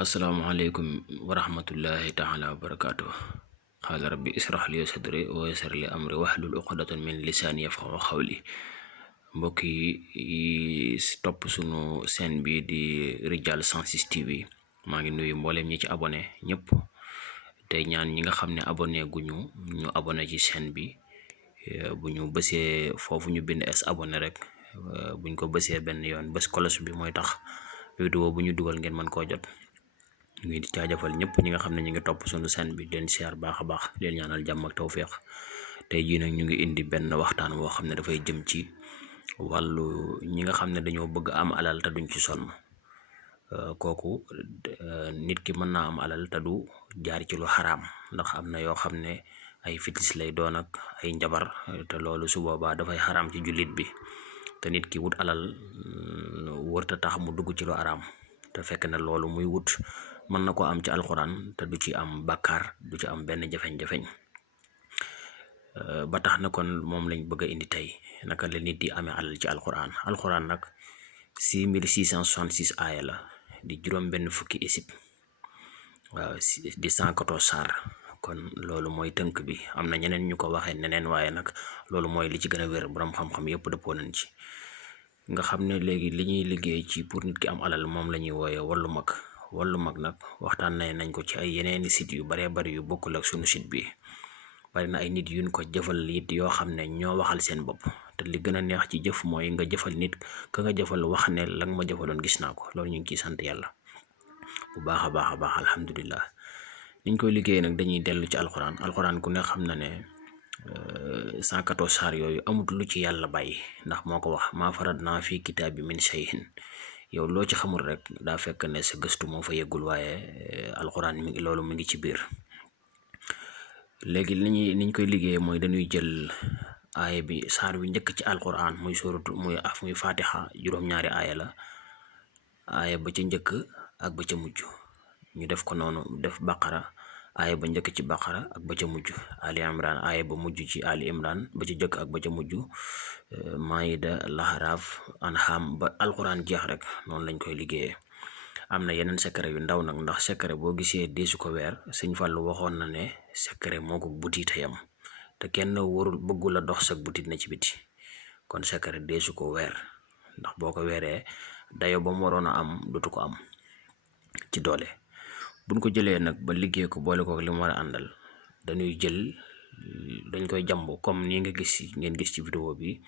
Assalamualaikum warahmatullahi taala wabarakatuh. Qala rabbi israh li sadri wa yassir li amri wahlul uqdatan min lisani yafqahu qawli. Mbokk yi top sunu sen bi di Rijal 106 TV maa ngi nuyu mboolem ñi ci abonné ñëpp tey ñaan ñi nga xam ne abonné guñu ñu abonné ci sen bi bu ñu bësee foofu ñu bind es abonné rek buñ ko bësee benn yoon bës kolos bi mooy tax vidéo bu ñu dugal ngeen mën koo jot. ñu ngi jaajëfal ñëpp ñi nga xam ne ñu ngi topp sunu sen bi leen siyaar baax a baax leen ñaanal jàmm ak tawféex. tey jii nag ñu ngi indi benn waxtaan woo xam ne dafay jëm ci wàllu ñi nga xam ne dañoo bëgg am alal te duñ ci sonn kooku nit ki mën naa am alal te du jaar ci lu xaraam ndax am na yoo xam ne ay fitis lay doon ak ay njabar te loolu su boobaa dafay xaraam ci jullit bi te nit ki wut alal wërta tax mu dugg ci lu xaraam te fekk na loolu muy wut mën na ko am ci alxuraan te du ci am bàkkaar du ci am benn jafeñ-jafeñ ba tax na kon moom lañ bëgg a indi tey naka la nit di amee alal ci alxuraan nag 6666 aaya la di juróom benn fukki isib waaw di 114 saar kon loolu mooy tënk bi am na ñeneen ñu ko waxee neneen waaye nag loolu mooy li ci gën a wér borom xam-xam yëpp dëppoo nañ ci nga xam ne léegi li ñuy liggéey ci pour nit ki am alal moom la ñuy wooye wallu mag nag waxtaan nañ ko ci ay yeneeni site yu baree bari yu bokkul ak sunu site bi bari na ay nit yuñ ko jëfal it yoo xam ne ñoo waxal seen bopp te li gën a neex ci jëf mooy nga jëfal nit ka nga jëfal wax ne la nga ma jëfaloon gis naa ko loolu ñu ngi ciy sant yàlla bu baax a baax alhamdulillah niñ koy liggéey nag dañuy dellu ci alxuraan ku ne xam na ne 114 saar yooyu amut lu ci yàlla bàyyi ndax moo ko wax maa faradnaa fi kitaabi min shay'in yow loo ci xamul rek daa fekk ne sa gëstu moo fa yeggul waaye alxuraan loolu mi ngi ci biir. léegi niñ koy liggéey mooy dañuy jël aaya bi saar bi njëkk ci alxuraan muy suratu muy fatiha juróom-ñaari aaya la aaya ba ca njëkk ak ba ca mujj ñu def ko noonu def baqara aaya ba njëkk ci baqara ak ba ca mujj ali imran aaya ba mujj ci ali imran ba ca njëkk ak ba ca mujj maayida laharaaf anham ba alxuraan jeex rek noonu lañ koy liggéeyee. am na yeneen sekare yu ndaw nag ndax sekare boo gisee deesu ko weer sëñ Fallu waxoon na ne sekare moo ko butit yam te kenn warul bëggul a dox sa butit na ci biti kon sekare deesu ko weer ndax boo ko weeree dayo ba mu waroon a am dutu ko am ci doole. buñ ko jëlee nag ba liggéey ko boole ko li mu war a àndal dañ koy jàmb comme ni ngeen gis ci vidéo bi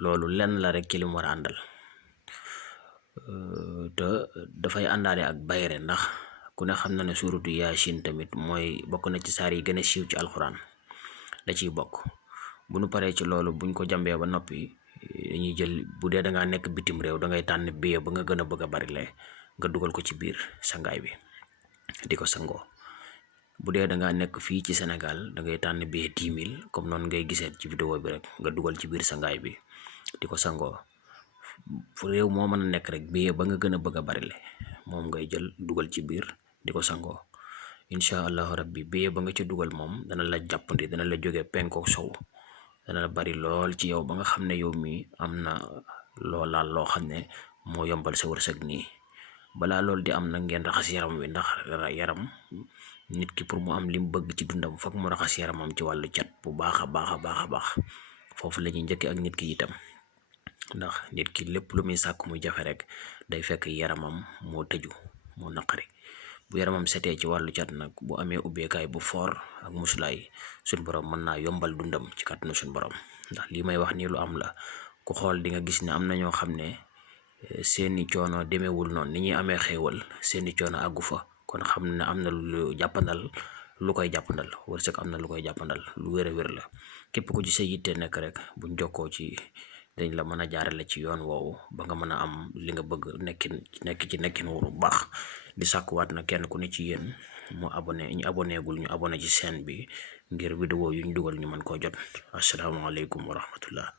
loolu lenn la rek ci li mu war a àndal te dafay àndaale ak bayre ndax ku ne xam na ne suuratu yaasin tamit mooy bokk na ci saar yi gën a siiw ci alxuraan da ciy bokk. bu nu paree ci loolu buñ ko jàmbee ba noppi dañuy jël bu dee dangaa nekk bitim réew dangay tànn billet ba nga gën a bëgg a bari le nga dugal ko ci biir sangaay bi di ko sangoo. bu dee dangaa nekk fii ci Sénégal dangay tànn billet 10 000 comme noonu ngay gisee ci vidéo bi rek nga dugal ci biir sangaay bi di ko sangoo. fu réew moo mën a nekk rek billet ba nga gën a bëgg a bari le moom ngay jël dugal ci biir di ko sangoo incha allahu rabbi billet ba nga ci dugal moom dana la jàppandi dana la jóge penkook sow dana la bari lool ci yow ba nga xam ne yow mi am na loo laal loo xam ne moo yombal sa wërsëg nii. balaa loolu di am nag ngeen raxas yaram wi ndax yaram nit ki pour mu am li mu bëgg ci dundam foog mu raxas yaramam ci wàllu cat bu baax a baax foofu la ñuy njëkkee ak nit ki itam ndax nit ki lépp lu muy sàkk muy jafe rek day fekk yaramam moo tëju moo naqari bu yaramam setee ci wàllu cat nag bu amee ubbeekaay bu foor ak musulaay suñ borom mën naa yombal dundam ci kàttanu suñ borom ndax lii may wax nii lu am la ku xool di nga gis ne am na ñoo xam ne seeni coono demeewul noonu ni ñuy amee xéewal seeni coono àggu fa kon xam ne am na lu jàppandal lu koy jàppandal wërsëg am na lu koy jàppandal lu wér a wér la képp ku ci sa yitte nekk rek buñ jokkoo ci dañ la mën a jaarale ci yoon woowu ba nga mën a am li nga bëgg nekkin wu baax. di sàkkuwaat na kenn ku ne ci yéen mu abonné gul ñu abonné ci chaîne bi ngir vidéo yu ñu dugal ñu mën koo jot. asalaamaaleykum wa rahmatullah.